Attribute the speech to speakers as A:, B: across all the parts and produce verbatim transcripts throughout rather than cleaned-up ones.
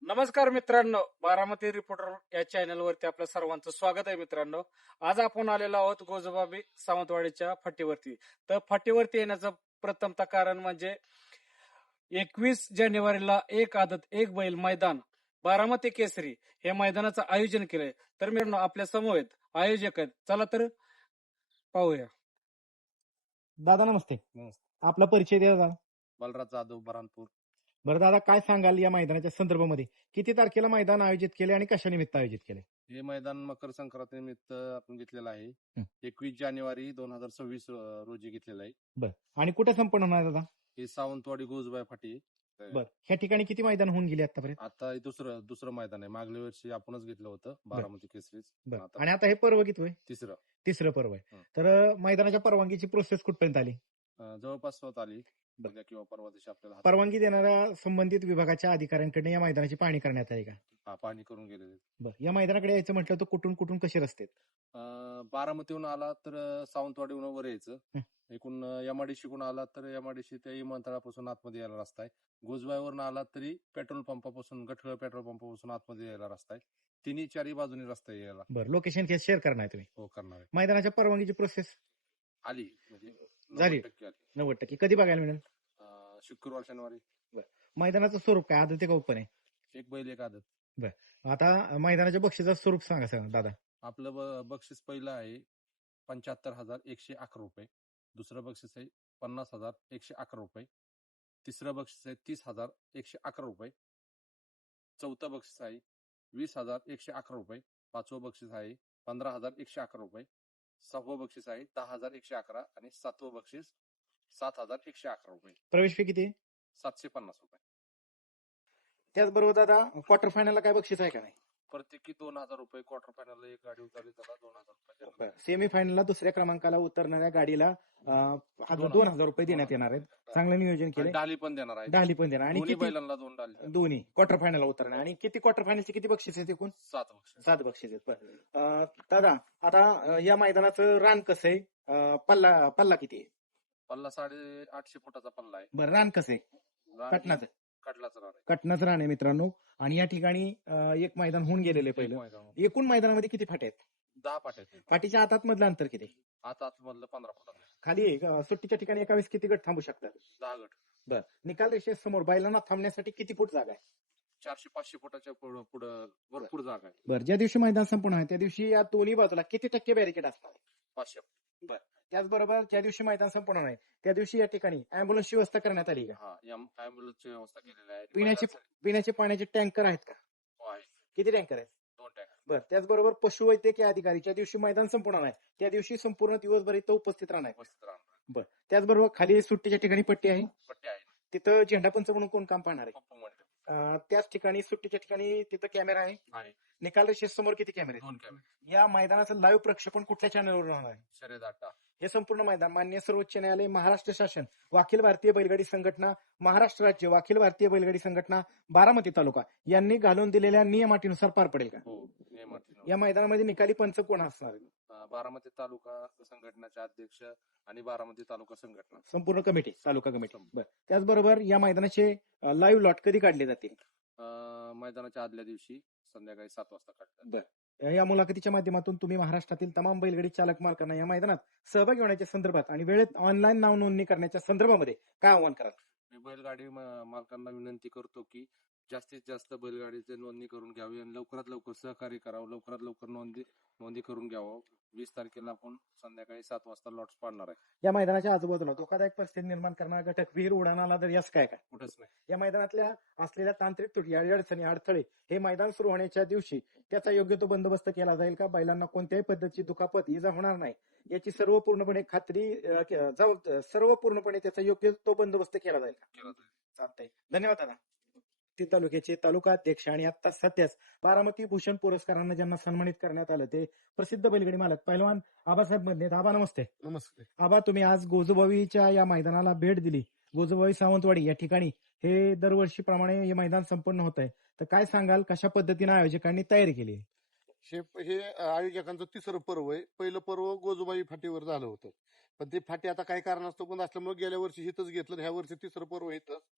A: नमस्कार मित्रांनो, बारामती रिपोर्टर या चॅनल वरती आपल्या सर्वांचं स्वागत आहे. मित्रांनो, आज आपण आलेलो आहोत गोजोबाबी सावंतवाडीच्या फाटीवरती. तर फाटीवरती येण्याचं प्रथमतः कारण म्हणजे एकवीस जानेवारीला एक आदत एक बैल मैदान बारामती केसरी हे मैदानाचं आयोजन केलंय. तर मित्रांनो, आपल्या समोर आयोजक आहेत. चला तर पाहूया.
B: दादा नमस्ते.
C: नमस्ते.
B: आपला परिचय द्या दादा.
C: बलराज जाधव बरानपूर.
B: बरं दादा, काय सांगाल या मैदानाच्या संदर्भामध्ये? किती तारखेला मैदान आयोजित केले आणि कशा निमित्त आयोजित केले?
C: हे मैदान मकर संक्रांती निमित्त आपण घेतलेलं आहे.
B: हं.
C: एकवीस जानेवारी दोन हजार सव्वीस रोजी घेतलेलं आहे.
B: बर, आणि कुठे संपन्न होणार दादा?
C: हे सावंतवाडी गोजबाई फाटी.
B: बर, ह्या ठिकाणी किती मैदान होऊन गेले आतापर्यंत?
C: आता हे दुसरं दुसरं मैदान आहे. मागल्या वर्षी आपणच घेतलं होतं बारामती केसरीच.
B: बर,
C: आता
B: आणि आता हे पर्व किती होय?
C: तिसरं
B: तिसरं पर्व आहे.
C: हं.
B: तर अं, मैदानाच्या परवानगीची प्रोसेस कुठपर्यंत आली?
C: अं, जवळपास होत आली.
B: बर.
C: उद्या किंवा परवा दिवशी आपल्याला हातात
B: परवानगी देणाऱ्या संबंधित विभागाच्या अधिकाऱ्यांकडे या मैदानाची पाहणी करण्यात आली का?
C: हा, पाहणी करून गेलेले.
B: बर, या मैदानाकडे यायचं म्हटलं तर कुठून कुठून कसे रस्ते आहेत?
C: अं, बारामतीहून आला तर अं, सावंतवाडीहून वर यायचं.
B: हं.
C: एकूण एमआयडीसी कुण आला तर एमआयडीसी त्या विमानतळापासून आतमध्ये यायला रस्ता आहे. गोजबाईवरून आला तरी पेट्रोल पंपापासून गठळ पेट्रोल पंपापासून आतमध्ये यायला रस्ता आहे. तिन्ही चारही बाजूनी रस्ता आहे यायला.
B: बरं, लोकेशन शेअर करणार तुम्ही?
C: हो, करणार आहे.
B: मैदानाच्या परवानगीची प्रोसेस
C: आली म्हणजे
B: झाली?
C: नव्वद टक्के आली.
B: नव्वद टक्के कधी बघायला मिळेल?
C: अं, शुक्रवार शनिवारी.
B: मैदानाचं स्वरूप काय, आदत का ओपन आहे?
C: एक बैल एक आदत.
B: आता मैदानाच्या बक्षीचं स्वरूप सांगा सर दादा.
C: आपलं ब- बक्षीस पहिलं आहे पंच्याहत्तर हजार एकशे अकरा रुपये. दुसरं बक्षीस आहे पन्नास हजार एकशे अकरा रुपये. तिसरं बक्षीस आहे तीस हजार एकशे अकरा रुपये. चौथं बक्षीस आहे वीस हजार एकशे अकरा रुपये. पाचवं बक्षीस आहे पंधरा हजार एकशे अकरा रुपये. सहावं बक्षीस आहे दहा हजार एकशे अकरा आणि सातवं बक्षीस सात हजार एकशे अकरा रुपये.
B: प्रवेश फी किती आहे?
C: सातशे पन्नास रुपये.
B: त्याचबरोबर दादा, क्वार्टर फायनलला काय बक्षीस आहे का नाही?
C: प्रत्येकी दोन हजार रुपये. क्वार्टर फायनलला एक गाडी उतरली त्याला दोन हजार रुपये.
B: सेमी फायनलला दुसऱ्या क्रमांकाला उतरणाऱ्या गाडीला अं, हजार-
C: दोन
B: दोन हजार रुपये देण्यात येणार आहेत. चांगलं नियोजन
C: आणि
B: केलं.
C: डाली पण देणार आहे.
B: डाली पण देणार. आणि
C: दोन्ही
B: किती?
C: बैलांना दोन डाली.
B: दोन्ही क्वार्टर फायनलला उतरणार. आणि किती क्वार्टर फायनलचे किती बक्षीस आहेत एकूण?
C: सात बक्षीस.
B: सात बक्षीस आहेत. बरं. अं, दादा, आता अं, या मैदानाचं रान कसं आहे? अं, पल्ला पल्ला किती आहे?
C: पल्ला साडे आठशे फुटाचा पल्ला आहे.
B: बरं, रान कसं आहे?
C: रान
B: कटनाचं
C: कटलाचं रान आहे.
B: कटनाचं रान आहे मित्रांनो. आणि या ठिकाणी अं, एक मैदान होऊन गेलेलं आहे पहिलं.
C: एक मैदान.
B: एकूण मैदानामध्ये किती फाटे आहेत?
C: दहा पाट्या आहेत.
B: फाटीच्या आतात मधलं अंतर किती?
C: आता आतमधलं पंधरा फुटाचं आहे.
B: खाली आहे का? सुट्टीच्या ठिकाणी एका वेळेस किती गट थांबू शकतात?
C: दहा गट.
B: बर, निकाल रेषेसमोर बैलांना थांबण्यासाठी किती फूट जागा आहे?
C: चारशे पाचशे फुटाच्या पुढं पुढं भरपूर जागा आहे.
B: बरं, ज्या दिवशी मैदान संपूर्ण आहे त्या दिवशी या दोन्ही बाजूला किती टक्के बॅरिकेड असणार?
C: पाचशे.
B: त्याचबरोबर ज्या दिवशी मैदान संपूर्ण आहे त्या दिवशी या ठिकाणी अँब्युलन्सची व्यवस्था करण्यात आली का?
C: हा, अँब्युलन्सची व्यवस्था केलेली आहे.
B: पिण्याचे- पिण्याचे पाण्याचे टँकर आहेत का?
C: हो, आहे.
B: किती टँकर आहेत?
C: दोन टँकर.
B: बरं, त्याचबरोबर पशुवैद्यकीय अधिकारी ज्या दिवशी मैदान संपूर्ण आहे त्या दिवशी संपूर्ण दिवसभर इथं उपस्थित राहणार.
C: उपस्थित राहणार.
B: बरं, त्याचबरोबर खाली सुट्टीच्या ठिकाणी पट्टी आहे.
C: पट्टी आहे.
B: तिथं झेंडापंच म्हणून कोण काम पाहणार आहे?
C: पप्पू मंडळ
B: अं, त्याच ठिकाणी सुट्टीच्या ठिकाणी तिथं कॅमेरा आहे.
C: आहे.
B: निकाल रेषेसमोर किती कॅमेरे आहेत?
C: दोन कॅमेरे.
B: या मैदानाचं लाईव्ह प्रक्षेपण कुठल्या चॅनलवर राहणार आहे?
C: शर्यत अड्डा.
B: हे संपूर्ण मैदान मान्य सर्वोच्च न्यायालय, महाराष्ट्र शासन व अखिल भारतीय बैलगाडी संघटना, महाराष्ट्र राज्य व अखिल भारतीय बैलगाडी संघटना, बारामती तालुका यांनी घालून दिलेल्या नियमाटीनुसार पार पडेल का?
C: हो, नियमाटी.
B: या मैदानामध्ये निकाली पंच कोण असणार आहे?
C: अं, बारामती तालुका संघटनाचे अध्यक्ष आणि बारामती तालुका संघटना
B: संपूर्ण कमिटी, तालुका कमिटी. बरं, त्याचबरोबर या मैदानाचे लाईव्ह लॉट कधी काढले जातील?
C: अं, मैदानाच्या आदल्या दिवशी संध्याकाळी सात वाजता काढतात.
B: बरं, या मुलाखतीच्या माध्यमातून तुम्ही महाराष्ट्रातील तमाम बैलगाडी चालक मालकांना या मैदानात सहभागी होण्याच्या संदर्भात आणि वेळेत ऑनलाईन नाव नोंदणी करण्याच्या संदर्भामध्ये काय आव्हान कराल?
C: मी बैलगाडी म- मालकांना विनंती करतो की जास्तीत जास्त बैलगाडीचे नोंदणी करून घ्यावी आणि लवकरात लवकर सहकार्य करावं. लवकरात लवकर नोंदणी नोंदणी करून घ्यावं. वीस तारखेला आपण संध्याकाळी सात वाजता लॉट्स पाडणार आहे.
B: या मैदानाच्या आजूबाजूला धोकादायक परिस्थिती निर्माण करणारा घटक विहीर उडाणाला तर यस काय काय?
C: कुठंच नाही.
B: या मैदानातल्या असलेल्या तांत्रिक त्रुटी, अडचणी, अडथळे हे मैदान सुरू होण्याच्या दिवशी त्याचा योग्य तो बंदोबस्त केला जाईल का? बैलांना कोणत्याही पद्धतीची दुखापत, इजा होणार नाही याची सर्व पूर्णपणे खात्री अं, के- जाऊ- सर्व पूर्णपणे त्याचा योग्य तो बंदोबस्त केला जाईल का?
C: केला जाईल.
B: चालतंय, धन्यवाद दादा. ती तालुक्याचे तालुका अध्यक्ष आणि आता सध्याच बारामती भूषण पुरस्कारांना ज्यांना सन्मानित करण्यात आलं ते प्रसिद्ध बैलगाडी मालक पहिलवान आबासाहेब मधले. आबा नमस्ते.
D: नमस्ते.
B: आबा, तुम्ही आज गोजोबावीच्या या मैदानाला भेट दिली. गोजोबावी सावंतवाडी या ठिकाणी हे दरवर्षीप्रमाणे हे मैदान संपन्न होत आहे, तर काय सांगाल कशा पद्धतीने आयोजकांनी तयारी केली आहे?
D: हे हे आयोजकांचं तिसरं पर्व आहे. पहिलं पर्व गोजोबाई फाटीवर झालं होतं, पण ते फाटी आता काही कारणास्तव बंद असल्यामुळे गेल्या वर्षी इथंच घेतलं. ह्या वर्षी तिसरं पर्व इथं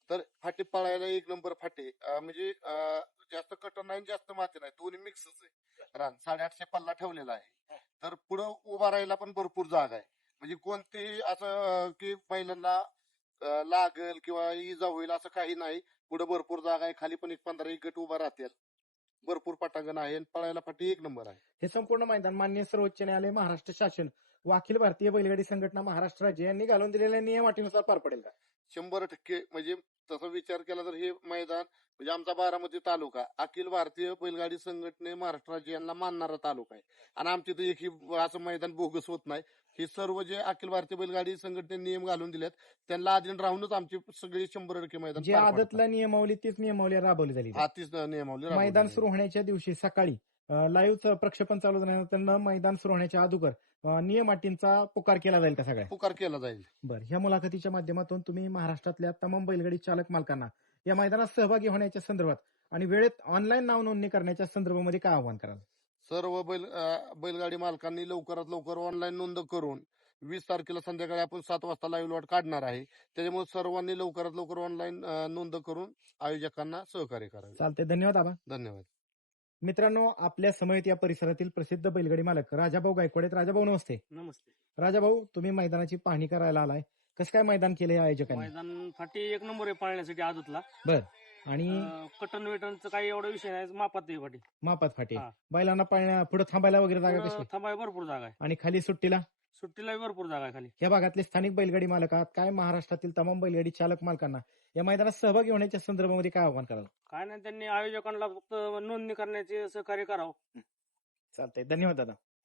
D: तर फाटी पळायला एक नंबर फाटे अं, म्हणजे अं, जास्त कटर नाही आणि जास्त माती नाही दोन्ही मिक्सच आहे रान साडेआठशे पल्ला ठेवलेला आहे तर पुढं उभा राहायला पण भरपूर जागा आहे म्हणजे कोणतेही असं अं, की पहिल्यांदा अं, लागल किंवा इजा होईल असं काही नाही पुढे भरपूर जागा आहे खाली पण एक पंधरा एक गट उभा राहतील भरपूर पटांगण आहे आणि पळायला फाटी एक नंबर आहे
B: हे संपूर्ण मैदान मान्य सर्वोच्च न्यायालय महाराष्ट्र शासन व अखिल भारतीय बैलगाडी संघटना महाराष्ट्र राज्य यांनी घालून दिलेल्या नियम अटीनुसार पार पडेल का?
D: शंभर टक्के म्हणजे तसा विचार केला तर हे मैदान म्हणजे आमचा बारामती तालुका अखिल भारतीय बैलगाडी संघटने महाराष्ट्र राज्य यांना मानणारा तालुका आहे आणि आमच्या इथे एकही असं मैदान बोगस होत नाही हे सर्व जे अखिल भारतीय बैलगाडी संघटने नियम घालून दिलेत त्यांना अधीन राहूनच आमची सगळी शंभर टक्के मैदान
B: जे
D: पार पडतात.
B: आदतला नियमावली तीच नियमावली राबवली झाली
D: हा तीच नियमावली राबवली
B: मैदान
D: आहे.
B: सुरू होण्याच्या दिवशी सकाळी लाईव्ह प्रक्षेपण चालू झाल्यानंतर मैदान सुरू होण्याच्या अगोदर अं, नियम अटींचा पुकार केला जाईल का सगळ्या?
D: पुकार केला जाईल
B: बरं, ह्या मुलाखतीच्या माध्यमातून तुम्ही महाराष्ट्रातल्या तमाम बैलगाडी चालक मालकांना या मैदानात सहभागी होण्याच्या संदर्भात आणि वेळेत ऑनलाईन नाव नोंदणी करण्याच्या संदर्भामध्ये काय आव्हान कराल?
D: सर्व बैल अं, बैलगाडी मालकांनी लवकरात लवकर ऑनलाईन नोंद करून वीस तारखेला संध्याकाळी आपण सात वाजता लाईव्ह लॉट काढणार आहे त्याच्यामुळे सर्वांनी लवकरात लवकर ऑनलाईन नोंद करून आयोजकांना सहकार्य करावे.
B: चालते, धन्यवाद आबा.
D: धन्यवाद.
B: मित्रांनो, आपल्या समयेत या परिसरातील प्रसिद्ध बैलगाडी मालक राजाभाऊ गायकवाड आहेत. राजाभाऊ नमस्ते.
E: नमस्ते.
B: राजाभाऊ, तुम्ही मैदानाची पाहणी करायला आलाय, कसं काय मैदान केलंय आयोजकांनी?
E: मैदान फाटी एक नंबर आहे पाळण्यासाठी आदतला.
B: बर, आणि
E: अं, कटन वेटनचं काही एवढा विषय नाही, मापात आहे फाटी.
B: मापात फाटे
E: हा.
B: बैलांना पाळण्या पुढे थांबायला वगैरे जागा
E: पुढं
B: कशी?
E: थांबायला भरपूर जागा आहे.
B: आणि खाली सुट्टीला?
E: सुट्टीला भरपूर जागा आहे खाली.
B: या भागातले स्थानिक बैलगाडी मालक आहात, काय महाराष्ट्रातील तमाम बैलगाडी चालक मालकांना या मैदानात सहभागी होण्याच्या संदर्भामध्ये काय आव्हान कराल?
E: काय नाही, त्यांनी आयोजकांना फक्त नोंदणी करण्याचे सहकार्य करावं.
B: चालतंय, धन्यवाद दादा.